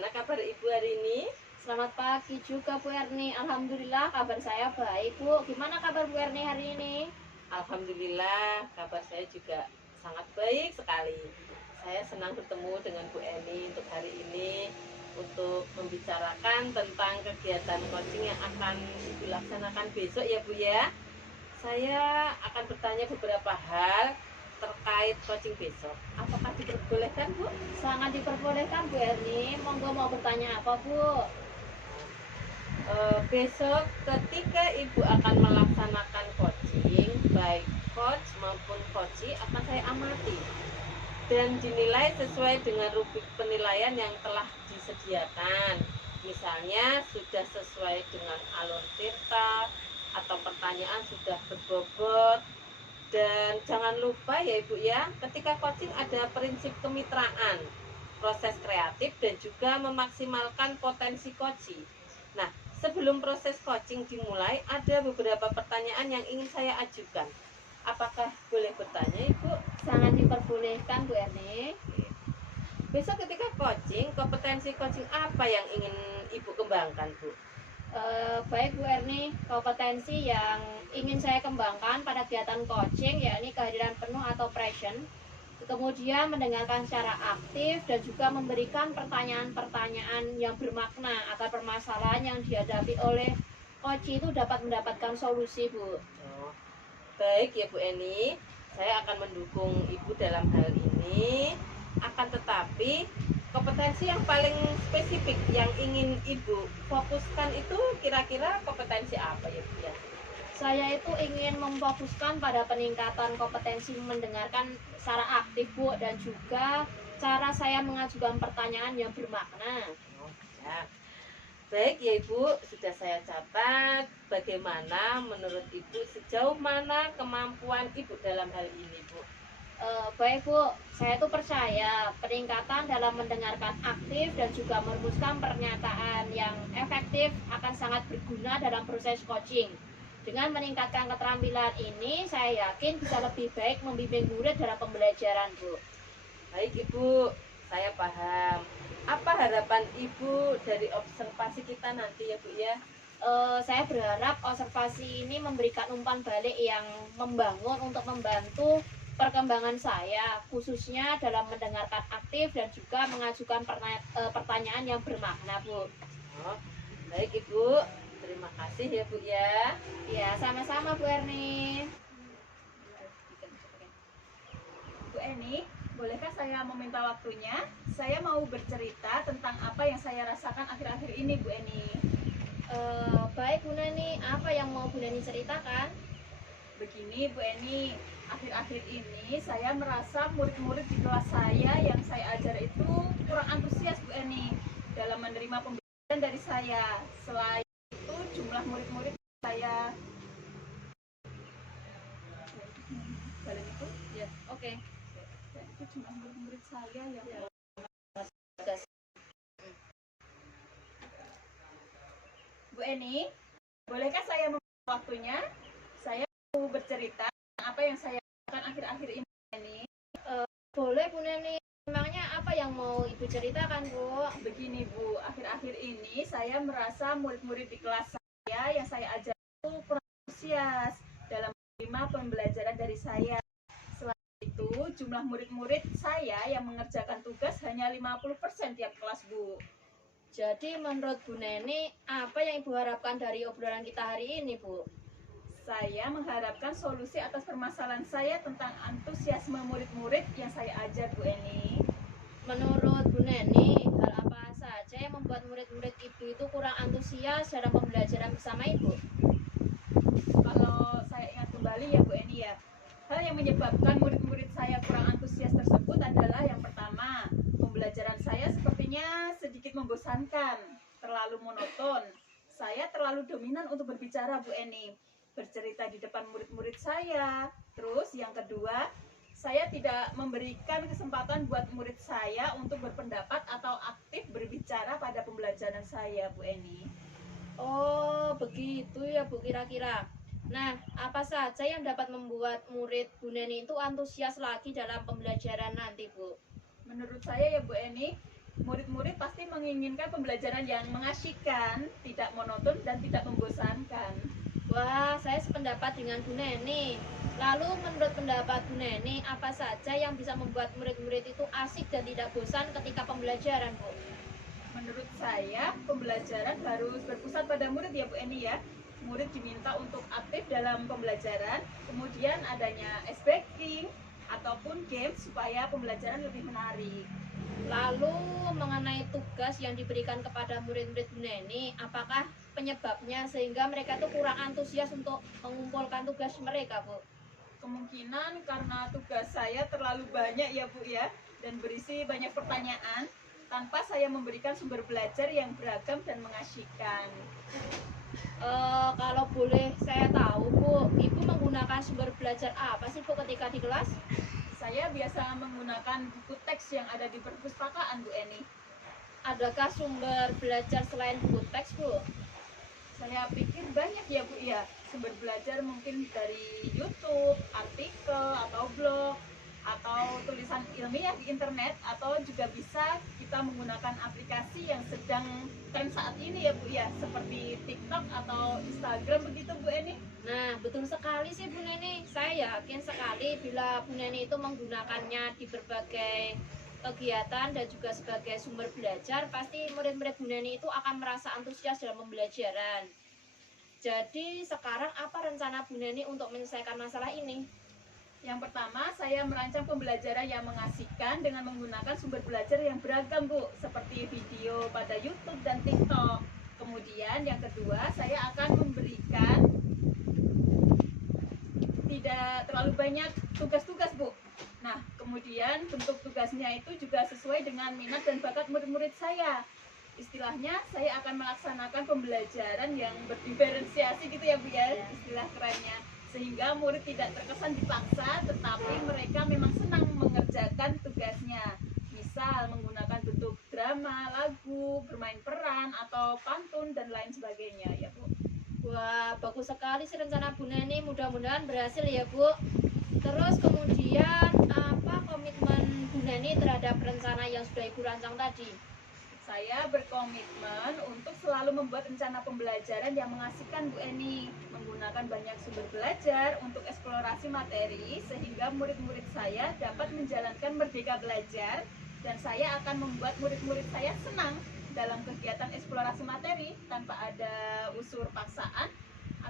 Bagaimana kabar Ibu hari ini? Selamat pagi juga Bu Erni. Alhamdulillah kabar saya baik Bu. Gimana kabar Bu Erni hari ini? Alhamdulillah kabar saya juga sangat baik sekali. Saya senang bertemu dengan Bu Eni untuk hari ini untuk membicarakan tentang kegiatan coaching yang akan Ibu laksanakan besok ya Bu ya. Saya akan bertanya beberapa hal terkait coaching besok. Apakah diperbolehkan Bu? Sangat diperbolehkan Bu Erni. Monggo mau bertanya apa Bu? Besok ketika Ibu akan melaksanakan coaching, baik coach maupun coachee akan saya amati dan dinilai sesuai dengan rubrik penilaian yang telah disediakan. Misalnya sudah sesuai dengan alur tirta atau pertanyaan sudah berbobot. Dan jangan lupa ya Ibu ya, ketika coaching ada prinsip kemitraan, proses kreatif dan juga memaksimalkan potensi coachee. Nah, sebelum proses coaching dimulai, ada beberapa pertanyaan yang ingin saya ajukan. Apakah boleh bertanya, Ibu? Sangat diperbolehkan Bu Erni. Besok ketika coaching, kompetensi coaching apa yang ingin Ibu kembangkan, Bu? Baik Bu Erni, kompetensi yang ingin saya kembangkan pada kegiatan coaching yakni kehadiran penuh atau present, kemudian mendengarkan secara aktif dan juga memberikan pertanyaan-pertanyaan yang bermakna agar permasalahan yang dihadapi oleh coach itu dapat mendapatkan solusi Bu. Oh, baik ya Bu Eni, saya akan mendukung Ibu dalam hal ini. Akan tetapi kompetensi yang paling spesifik yang ingin Ibu fokuskan itu kira-kira kompetensi apa ya Bu ya? Saya itu ingin memfokuskan pada peningkatan kompetensi mendengarkan secara aktif Bu, dan juga cara saya mengajukan pertanyaan yang bermakna. Oh, ya. Baik ya Ibu, sudah saya catat. Bagaimana menurut Ibu, sejauh mana kemampuan Ibu dalam hal ini Bu? Baik Bu, saya itu percaya peningkatan dalam mendengarkan aktif dan juga merumuskan pernyataan yang efektif akan sangat berguna dalam proses coaching. Dengan meningkatkan keterampilan ini, saya yakin bisa lebih baik membimbing murid dalam pembelajaran Bu. Baik Ibu, saya paham. Apa harapan Ibu dari observasi kita nanti ya Bu ya? Saya berharap observasi ini memberikan umpan balik yang membangun untuk membantu perkembangan saya, khususnya dalam mendengarkan aktif dan juga mengajukan pertanyaan yang bermakna Bu. Oh, baik Ibu, terima kasih ya Bu ya. Ya, sama-sama Bu Erni. Bu Eni, bolehkah saya meminta waktunya? Saya mau bercerita tentang apa yang saya rasakan akhir-akhir ini, Bu Eni. Baik Bu Neni, apa yang mau Bu Neni ceritakan? Begini, Bu Eni, akhir-akhir ini saya merasa murid-murid di kelas saya yang saya ajar itu kurang antusias, Bu Eni, dalam menerima pembelajaran dari saya. Selain itu, jumlah murid-murid saya balik itu Ya, oke. dan itu jumlah murid-murid saya yang Bu Eni, bolehkah saya meminta waktunya? Saya mau bercerita tentang apa yang saya lakukan akhir-akhir ini, Bu Eni. Boleh Bu Neni. Memangnya apa yang mau Ibu ceritakan Bu? Begini Bu, akhir-akhir ini saya merasa murid-murid di kelas saya yang saya ajar itu kurang antusias dalam menerima pembelajaran dari saya. Selain itu, jumlah murid-murid saya yang mengerjakan tugas hanya 50% tiap kelas Bu. Jadi menurut Bu Neni, apa yang Ibu harapkan dari obrolan kita hari ini Bu? Saya mengharapkan solusi atas permasalahan saya tentang antusiasme murid-murid yang saya ajar, Bu Eni. Menurut Bu Neni, hal apa saja yang membuat murid-murid Ibu itu kurang antusias dalam pembelajaran bersama Ibu? Kalau saya ingat kembali ya Bu Eni ya, hal yang menyebabkan murid-murid saya kurang antusias tersebut adalah yang pertama, pembelajaran saya sepertinya sedikit membosankan, terlalu monoton. Saya terlalu dominan untuk berbicara, Bu Eni, bercerita di depan murid-murid saya. Terus yang kedua, saya tidak memberikan kesempatan buat murid saya untuk berpendapat atau aktif berbicara pada pembelajaran saya, Bu Eni. Oh, begitu ya Bu kira-kira. Nah, apa saja yang dapat membuat murid Bu Neni itu antusias lagi dalam pembelajaran nanti Bu? Menurut saya ya Bu Eni, murid-murid pasti menginginkan pembelajaran yang mengasyikkan, tidak monoton dan tidak membosankan. Wah, saya sependapat dengan Bu Neni. Lalu menurut pendapat Bu Neni, apa saja yang bisa membuat murid-murid itu asik dan tidak bosan ketika pembelajaran, Bu? Menurut saya, pembelajaran harus berpusat pada murid ya Bu Eni ya. Murid diminta untuk aktif dalam pembelajaran, kemudian adanya ice breaking ataupun game supaya pembelajaran lebih menarik. Lalu mengenai tugas yang diberikan kepada murid-murid Bu Neni, apakah penyebabnya sehingga mereka itu kurang antusias untuk mengumpulkan tugas mereka, Bu? Kemungkinan karena tugas saya terlalu banyak ya Bu ya, dan berisi banyak pertanyaan tanpa saya memberikan sumber belajar yang beragam dan mengasyikkan. Kalau boleh saya tahu, Bu, Ibu menggunakan sumber belajar apa sih, Bu, ketika di kelas? Saya biasa menggunakan buku teks yang ada di perpustakaan Bu Eni. Adakah sumber belajar selain buku teks, Bu? Saya pikir banyak ya Bu ya, sumber belajar mungkin dari YouTube, artikel atau blog, atau tulisan ilmiah di internet, atau juga bisa kita menggunakan aplikasi yang sedang tren saat ini ya Bu ya, seperti TikTok atau Instagram begitu Bu Eni. Nah, betul sekali sih Bu Neni. Saya yakin sekali bila Bu Neni itu menggunakannya di berbagai kegiatan dan juga sebagai sumber belajar, pasti murid-murid Bu Neni itu akan merasa antusias dalam pembelajaran. Jadi sekarang apa rencana Bu Neni untuk menyelesaikan masalah ini? Yang pertama, saya merancang pembelajaran yang mengasihkan dengan menggunakan sumber belajar yang beragam Bu, seperti video pada YouTube dan TikTok. Kemudian yang kedua, saya akan memberikan tidak terlalu banyak tugas-tugas Bu. Nah, kemudian bentuk tugasnya itu juga sesuai dengan minat dan bakat murid-murid saya. Istilahnya, saya akan melaksanakan pembelajaran yang berdiferensiasi gitu ya Bu ya, istilah kerennya. Sehingga murid tidak terkesan dipaksa, tetapi mereka memang senang mengerjakan tugasnya. Misal menggunakan bentuk drama, lagu, bermain peran, atau pantun, dan lain sebagainya ya Bu. Wah, bagus sekali sih rencana Bu Neni. Mudah-mudahan berhasil ya, Bu. Terus kemudian apa komitmen Bu Neni terhadap rencana yang sudah Ibu rancang tadi? Saya berkomitmen untuk selalu membuat rencana pembelajaran yang mengasihkan Bu Eni, menggunakan banyak sumber belajar untuk eksplorasi materi sehingga murid-murid saya dapat menjalankan merdeka belajar, dan saya akan membuat murid-murid saya senang dalam kegiatan eksplorasi materi tanpa ada unsur paksaan.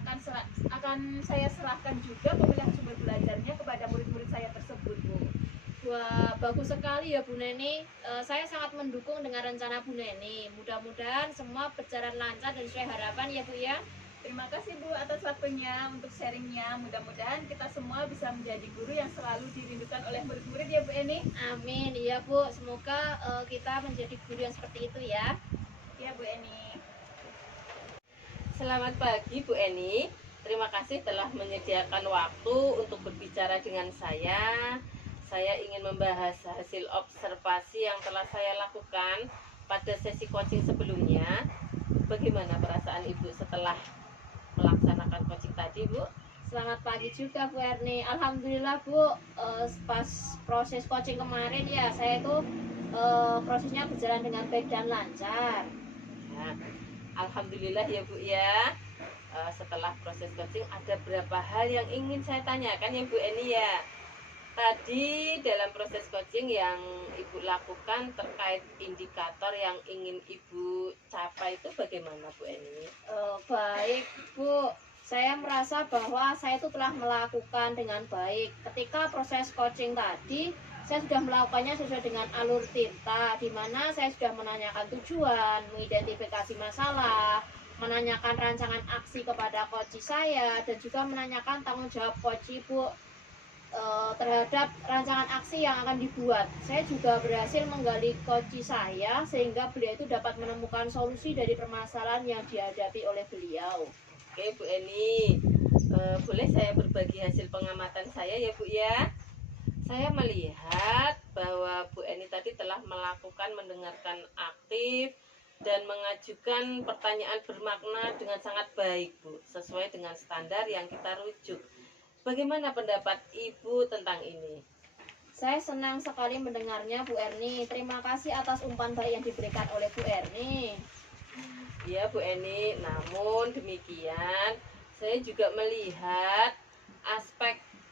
Akan saya serahkan juga pemilihan sumber belajarnya kepada murid-murid saya tersebut Bu. Wah, bagus sekali ya Bu Neni. Saya sangat mendukung dengan rencana Bu Neni. Mudah-mudahan semua berjalan lancar dan sesuai harapan ya Bu ya. Terima kasih Bu atas waktunya untuk sharingnya. Mudah-mudahan kita semua bisa menjadi guru yang selalu dirindukan oleh murid-murid ya Bu Eni. Amin. Iya Bu, semoga kita menjadi guru yang seperti itu ya. Ya Bu Eni. Selamat pagi Bu Eni. Terima kasih telah menyediakan waktu untuk berbicara dengan saya. Saya ingin membahas hasil observasi yang telah saya lakukan pada sesi coaching sebelumnya. Bagaimana perasaan Ibu setelah melaksanakan coaching tadi, Bu? Selamat pagi juga Bu Erni. Alhamdulillah Bu, pas proses coaching kemarin ya saya itu prosesnya berjalan dengan baik dan lancar. Ya, alhamdulillah ya Bu ya. Setelah proses coaching ada beberapa hal yang ingin saya tanyakan ya Bu Eni ya. Tadi dalam proses coaching yang Ibu lakukan terkait indikator yang ingin Ibu capai itu bagaimana Bu Eni? Baik Bu, saya merasa bahwa saya itu telah melakukan dengan baik. Ketika proses coaching tadi, saya sudah melakukannya sesuai dengan alur tinta, di mana saya sudah menanyakan tujuan, mengidentifikasi masalah, menanyakan rancangan aksi kepada coach saya, dan juga menanyakan tanggung jawab coach Bu terhadap rancangan aksi yang akan dibuat. Saya juga berhasil menggali coach saya sehingga beliau itu dapat menemukan solusi dari permasalahan yang dihadapi oleh beliau. Oke Bu Eni, boleh saya berbagi hasil pengamatan saya ya Bu ya? Saya melihat bahwa Bu Eni tadi telah melakukan mendengarkan aktif dan mengajukan pertanyaan bermakna dengan sangat baik Bu, sesuai dengan standar yang kita rujuk. Bagaimana pendapat Ibu tentang ini? Saya senang sekali mendengarnya Bu Erni. Terima kasih atas umpan balik yang diberikan oleh Bu Erni. Iya Bu Eni, namun demikian saya juga melihat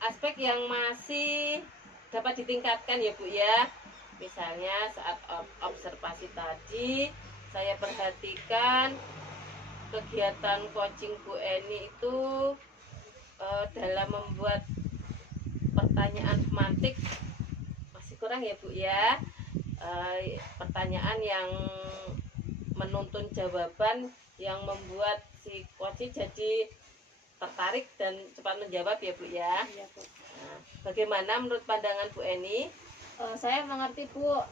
aspek yang masih dapat ditingkatkan ya Bu ya. Misalnya saat observasi tadi saya perhatikan kegiatan coaching Bu Eni itu dalam membuat pertanyaan pemantik masih kurang ya Bu ya. Pertanyaan yang menuntun jawaban yang membuat si coach jadi tertarik dan cepat menjawab ya Bu ya. Iya Bu. Nah, bagaimana menurut pandangan Bu Eni? Saya mengerti Bu.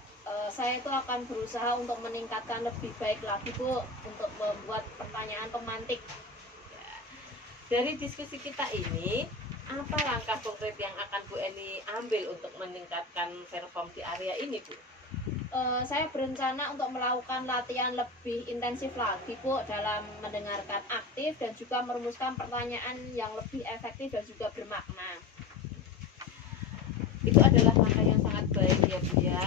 Saya itu akan berusaha untuk meningkatkan lebih baik lagi Bu untuk membuat pertanyaan pemantik. Dari diskusi kita ini, apa langkah konkret yang akan Bu Eni ambil untuk meningkatkan perform di area ini Bu? Saya berencana untuk melakukan latihan lebih intensif lagi Bu dalam mendengarkan aktif dan juga merumuskan pertanyaan yang lebih efektif dan juga bermakna. Itu adalah langkah yang sangat baik ya Bu ya.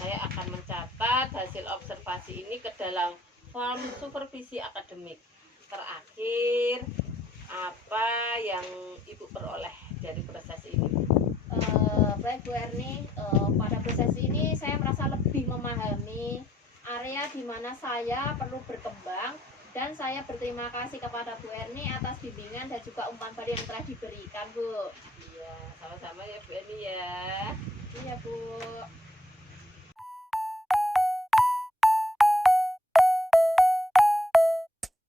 Saya akan mencatat hasil observasi ini ke dalam form supervisi akademik. Terakhir, apa yang Ibu peroleh dari proses ini? Baik Bu Erni, pada proses ini saya merasa lebih memahami area di mana saya perlu berkembang dan saya berterima kasih kepada Bu Erni atas bimbingan dan juga umpan balik yang telah diberikan Bu. Iya, sama-sama ya Bu Eni ya. Iya Bu.